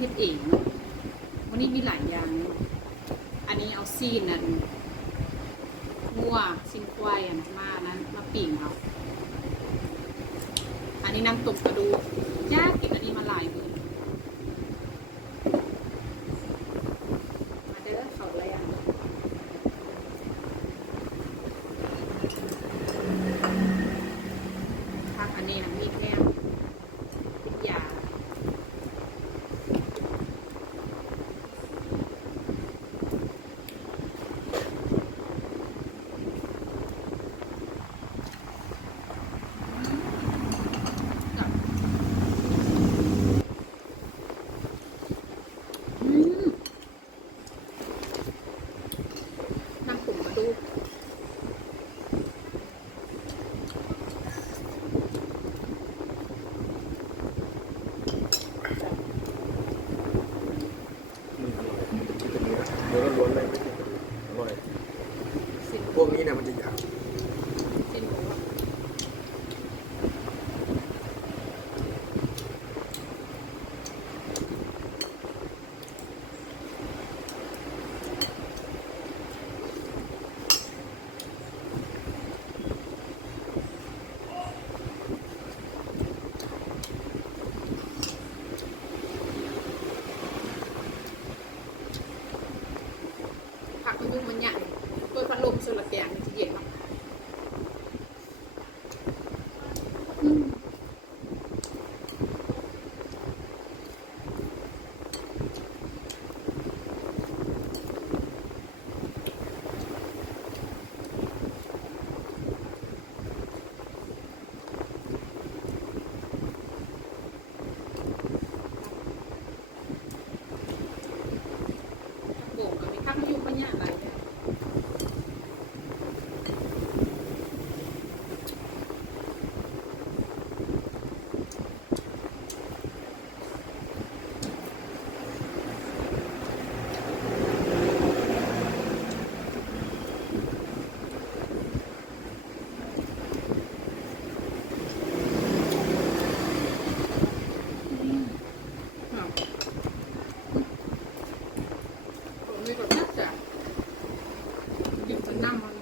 เฮ็ดเองวันนี้มีหลายอย่างอันนี้เอาซีนนั่นงัวซินควายมาปิ่งเอาอันนี้น้ำตกกระดูกยากกินอันนี้มาหลายมื้อมาเด้อเขาเลยอ่ะพักอันนี้นะมีแก้วเป็นยาน้ำผงกระดูกเนื้อล้วนเลยอร่อยพวกนี้เนี่ยมันจะหยาบผักมันยุ่งมันใหญ่เปิดพัดลมสุดละแกงมันจะเย็นเนาะโบกกับมีผักมันยุ่งมันใหญ่อะไรเนี่ยผมมีกดนักจ้ะดิ่งจนน้ำมัน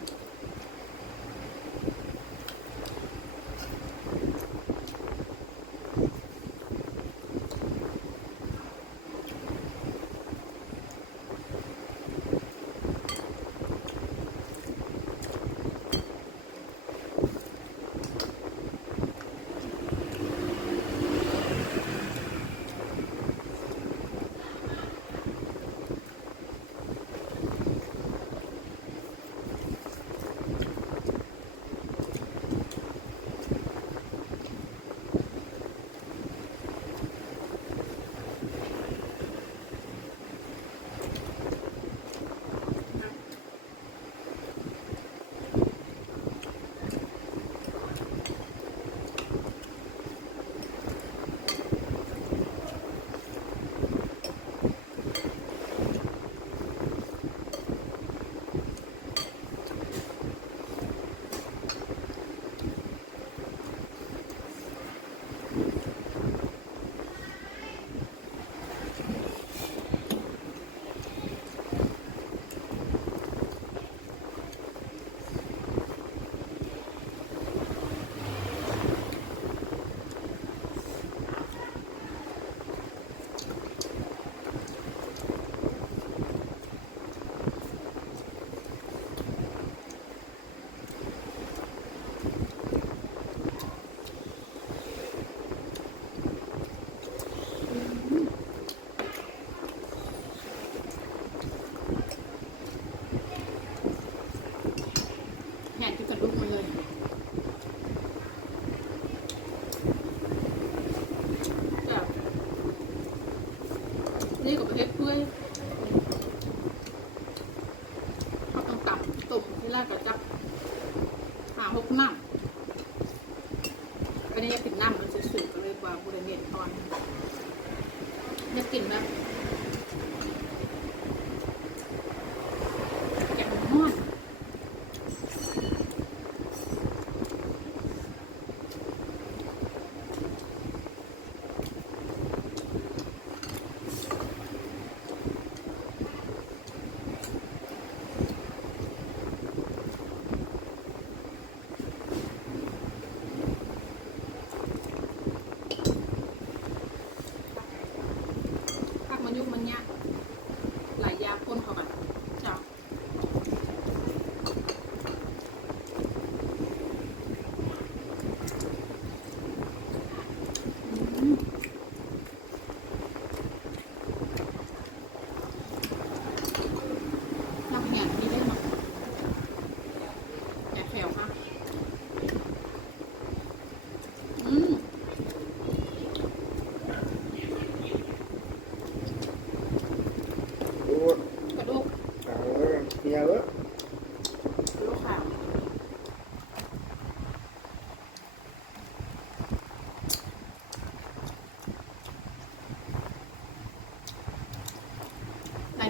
แห่นที่กระดูกมันเลยจ้ะนี่กับประเทศเพื่อนเขาต้องตับตุ่มที่แรกก็จับ6 น้ำอันนี้อยากกินน้ำมันสูงๆก็เลยกว่าบุรีเนียนตอนอยากกินแบบแกงม่อน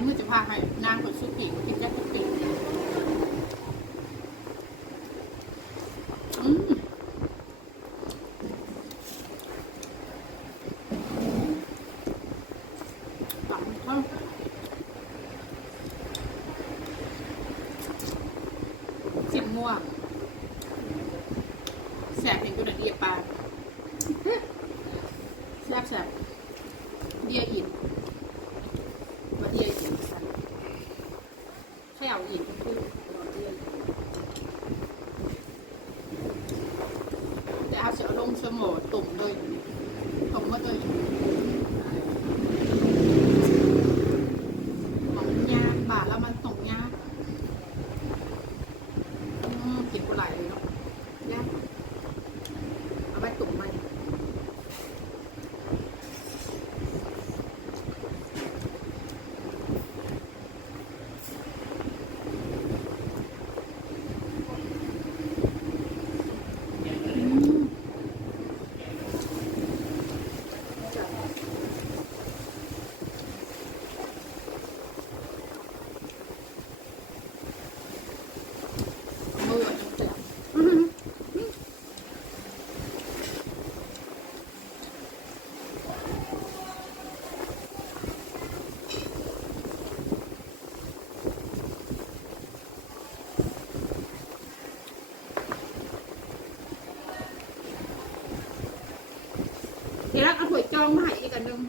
มือจะพาให้นางคนสุปีกกินยักษ์สุปีกต่ำท้องสิบม่วงแสบเห็นกุนเดียปลาแสบแสบเดียหินว่าเดียหินสั่นแค่เอาหินคือเดียแต่เอาเสียลงสมอตุ่มเลยตุ่มมาเลยของยาบาดแล้วมันตุ่มยากินกุหลาบเลยเนาะยากเอาไปตุ่มมันเดี๋ยวเราเอาถ้วยจองมาให้อีกอันหนึ่ง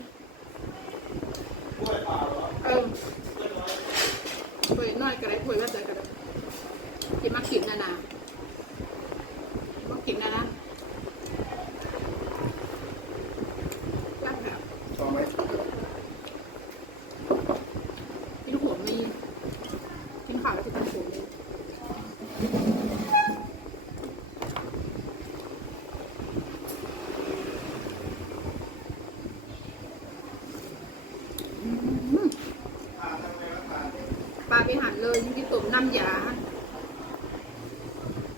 ถ้วยน้อยก็ได้ถ้วยว่าจะก็ได้กินมากินนานามากินนานะรักแบบ ชอบไหม กินหัวมีกินข้าวแล้วกินหัวมีปลาไปหั่นเลยยังที่ตุ่มน้ำยา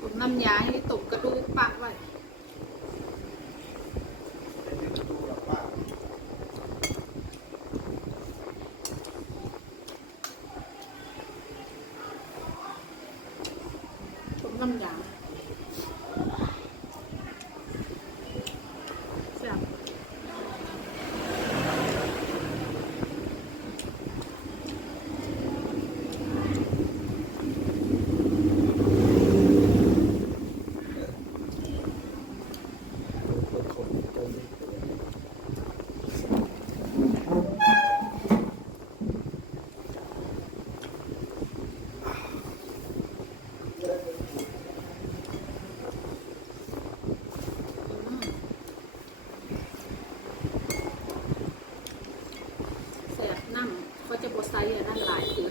ตุ่มน้ำยาให้ตุ่มกระดูกปลาไว้ตุ่มน้ำยาแซ่บน้ำเขาจะบดไซส์นั่นหลายคือ